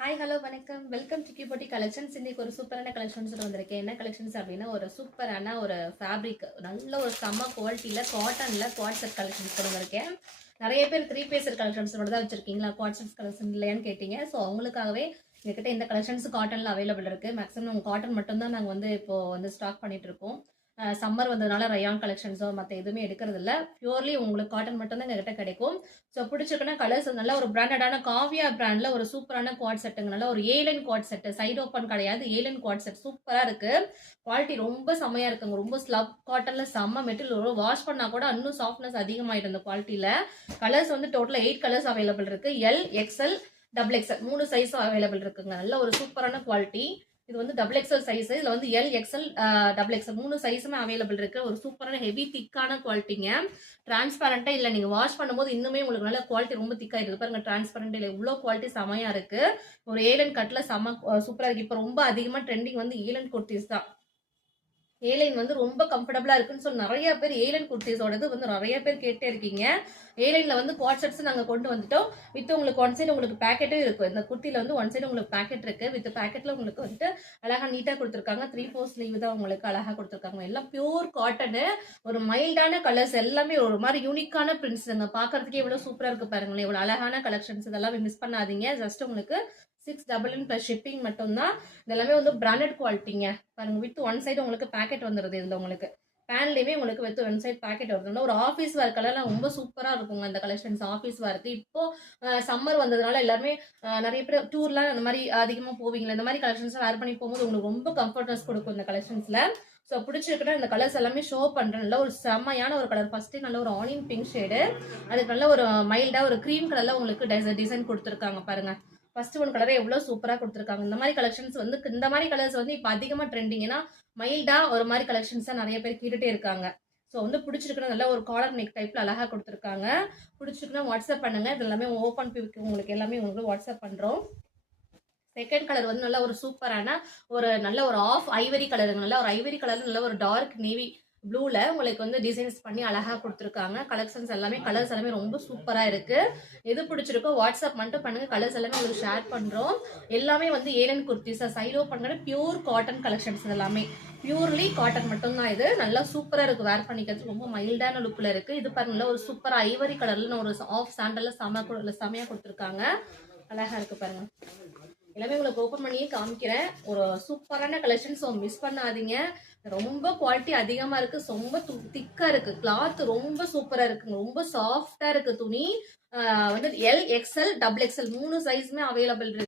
Hi hello வணக்கம் welcome to கியூபோட்டி collections. இன்னைக்கு ஒரு சூப்பரான கலெக்ஷன்ஸ் வந்திருக்கேன். என்ன கலெக்ஷன்ஸ் அப்படின்னா ஒரு சூப்பரான ஒரு ஃபேப்ரிக் நல்ல ஒரு செம்ம குவாலிட்டியில காட்டன்ல குவாட் செட் கலெக்ஷன்ஸ் வந்திருக்கேன். நிறைய பேர் 3 பீஸ் கலெக்ஷன்ஸ் மட்டும் தான் வச்சிருக்கீங்களா, குவாட் செட் கலெக்ஷன் இல்லையான்னு கேட்டீங்க. ஸோ அவங்களுக்காகவே எங்ககிட்ட இந்த கலெக்ஷன்ஸ் காட்டன்ல அவைலபிள் இருக்கு. மேக்ஸிமம் காட்டன் மட்டும் தான் நாங்கள் இப்போ ஸ்டாக் பண்ணிட்டு இருக்கோம். சம்மர் வந்ததுனால ரயான் கலெக்ஷன்ஸோ மற்ற எதுவுமே எடுக்கிறது இல்லை. பியூர்லி உங்களுக்கு காட்டன் மட்டும் தான் எங்ககிட்ட கிடைக்கும். ஸோ பிடிச்சிருக்குன்னா கலர்ஸ் நல்ல ஒரு பிராண்டடான காவியா பிராண்ட்ல ஒரு சூப்பரான குவாட் செட்டுங்க. நல்ல ஒரு Alan quad set, side open கிடையாது, ஏலன் குவாட் செட் சூப்பரா இருக்கு. குவாலிட்டி ரொம்ப செம்மையா இருக்குங்க. ரொம்ப ஸ்லப் காட்டன்ல செம்ம மெட்டீரியல், வாஷ் பண்ணா கூட இன்னும் சாஃப்ட்னஸ் அதிகமாயிடும் இந்த குவாலிட்டியில. கலர்ஸ் டோட்டலா 8 கலர்ஸ் அவைலபிள் இருக்கு. எல், எக்ஸ்எல், டபுள் எக்ஸ்எல் 3 சைஸும் அவைலபிள் இருக்குங்க. நல்ல ஒரு சூப்பரான குவாலிட்டி. இது டபுள் எக்ஸ்எல் சைஸ். இதுல எல், எக்ஸ்எல், டபுள் எக்ஸ்எல் 3 சைஸுமே அவைலபிள் இருக்கு. ஒரு சூப்பரான ஹெவி திக்கான குவாலிட்டிங்க. டிரான்ஸ்பரண்டா இல்ல, நீங்க வாஷ் பண்ணும்போது இன்னுமே உங்களுக்கு நல்ல குவாலிட்டி ரொம்ப திக்கா இருக்கு பாருங்க. டிரான்ஸ்பரண்ட் இல்ல, இவ்வளவு குவாலிட்டி செமையா இருக்கு. ஒரு ஏலன் கட்ல செம சூப்பரா இருக்கு. இப்ப ரொம்ப அதிகமா ட்ரெண்டிங் ஏலன் குர்த்திஸ் தான். ஏலைன் ரொம்ப கம்ஃபர்டபுளா இருக்குன்னு சொல்லி நிறைய பேர் ஏலைன் குர்த்திஸோடது நிறைய பேர் கேட்டே இருக்கீங்க. ஏலைன்ல குவாட் செட்ஸ் நாங்க கொண்டு வந்துட்டோம். வித் உங்களுக்கு ஒன் சைடு உங்களுக்கு பேக்கெட்டும் இருக்கும். இந்த குர்த்தில ஒன் சைடு உங்களுக்கு பேக்கெட் இருக்கு. வித் பேக்கெட்ல உங்களுக்கு அழகா நீட்டா கொடுத்துருக்காங்க. 3/4 ஸ்லீவ் தான் உங்களுக்கு அழகா கொடுத்துருக்காங்க. எல்லாம் பியூர் காட்டனு, ஒரு மைல்டான கலர்ஸ், எல்லாமே ஒரு மாதிரி யூனிக்கான பிரிண்ட்ஸ். பாக்குறதுக்கே எவ்வளவு சூப்பரா இருக்கு பாருங்களேன். இவ்வளவு அழகான கலெக்ஷன்ஸ் இதெல்லாம் மிஸ் பண்ணாதீங்க. ஜஸ்ட் உங்களுக்கு 699 பிளஸ் ஷிப்பிங் மட்டும்தான். இதெல்லாமே பிராண்டட் குவாலிட்டிங்க. பாருங்க, வித் ஒன் சைடு உங்களுக்கு பேக்கெட் வந்துருது. இதுல உங்களுக்கு பேன்லயுமே உங்களுக்கு வித் ஒன் சைடு பேக்கெட் வருது. ஒரு ஆஃபீஸ் வேர் கலர்லாம் ரொம்ப சூப்பரா இருக்குங்க இந்த கலெக்ஷன்ஸ். ஆஃபீஸ் வேருக்கு இப்போ சம்மர் வந்ததுனால எல்லாருமே நிறைய பேர் டூர்லாம் அந்த மாதிரி அதிகமா போவீங்களா, இந்த மாதிரி கலெக்ஷன்ஸ் வேர் பண்ணி போகும்போது உங்களுக்கு ரொம்ப கம்ஃபர்ட்னஸ் கொடுக்கும் இந்த கலெக்ஷன்ஸ்ல. ஸோ பிடிச்சிருக்குன்னா இந்த கலர்ஸ் எல்லாமே ஷோ பண்றேன். நல்ல ஒரு செம்மையான ஒரு கலர். ஃபர்ஸ்ட் நல்ல ஒரு ஆனியன் பிங்க் ஷேடு, அதுக்கு நல்ல ஒரு மைல்டா ஒரு கிரீம் கலர்ல உங்களுக்கு டிசைன் கொடுத்துருக்காங்க பாருங்க. ஃபர்ஸ்ட் ஒன் கலரே எவ்வளவு சூப்பரா கொடுத்துருக்காங்க. இந்த மாதிரி கலெக்ஷன்ஸ் இந்த மாதிரி கலர்ஸ் இப்ப அதிகமா ட்ரெண்டிங். ஏன்னா மைல்டா ஒரு மாதிரி கலெக்ஷன்ஸ் நிறைய பேர் கேட்டுட்டே இருக்காங்க. ஸோ பிடிச்சிருக்குன்னா நல்ல ஒரு காலர் நெக் டைப்ல அழகா கொடுத்துருக்காங்க. பிடிச்சிருக்குன்னா வாட்ஸ்அப் பண்ணுங்க. இது எல்லாமே ஓப்பன் பிக் உங்களுக்கு எல்லாமே உங்களுக்கு வாட்ஸ்அப் பண்றோம். செகண்ட் கலர் நல்ல ஒரு சூப்பரான ஒரு நல்ல ஒரு ஆஃப் ஐவரி கலருங்க. நல்ல ஒரு ஐவரி கலர், நல்ல ஒரு டார்க் நேவி ப்ளூல உங்களுக்கு டிசைன்ஸ் பண்ணி அழகா கொடுத்துருக்காங்க. கலெக்ஷன்ஸ் எல்லாமே கலர்ஸ் எல்லாமே ரொம்ப சூப்பரா இருக்கு. எது பிடிச்சிருக்கோ வாட்ஸ்அப் மட்டும் பண்ணுங்க. கலர்ஸ் எல்லாமே உங்களுக்கு ஷேர் பண்றோம். எல்லாமே ஏலன் குர்த்திஸ் சைடோ பண்ணுங்க. பியூர் காட்டன் கலெக்ஷன்ஸ் எல்லாமே பியூர்லி காட்டன் மட்டும் தான். இது நல்லா சூப்பரா இருக்கு, வேர் பண்ணிக்கிறது ரொம்ப மைல்டான லுக்ல இருக்கு. இது பாருங்க ஒரு சூப்பர் ஐவரி கலர்ல ஒரு ஆஃப் சாண்டல்ல செமையா கொடுத்துருக்காங்க. அழகா இருக்கு பாருங்க. எல்லாமே உங்களுக்கு ஓப்பன் பண்ணியே காமிக்கிறேன். ஒரு சூப்பரான கலெக்ஷன். ஸோ மிஸ் பண்ணாதீங்க. ரொம்ப குவாலிட்டி அதிகமா இருக்கு. ரொம்ப திக்கா இருக்கு. கிளாத் ரொம்ப சூப்பரா இருக்குங்க. ரொம்ப சாஃப்டா இருக்கு துணி. எல், எக்ஸ்எல், டபுள் எக்ஸ்எல் 3 சைஸுமே அவைலபிள் இருக்கு.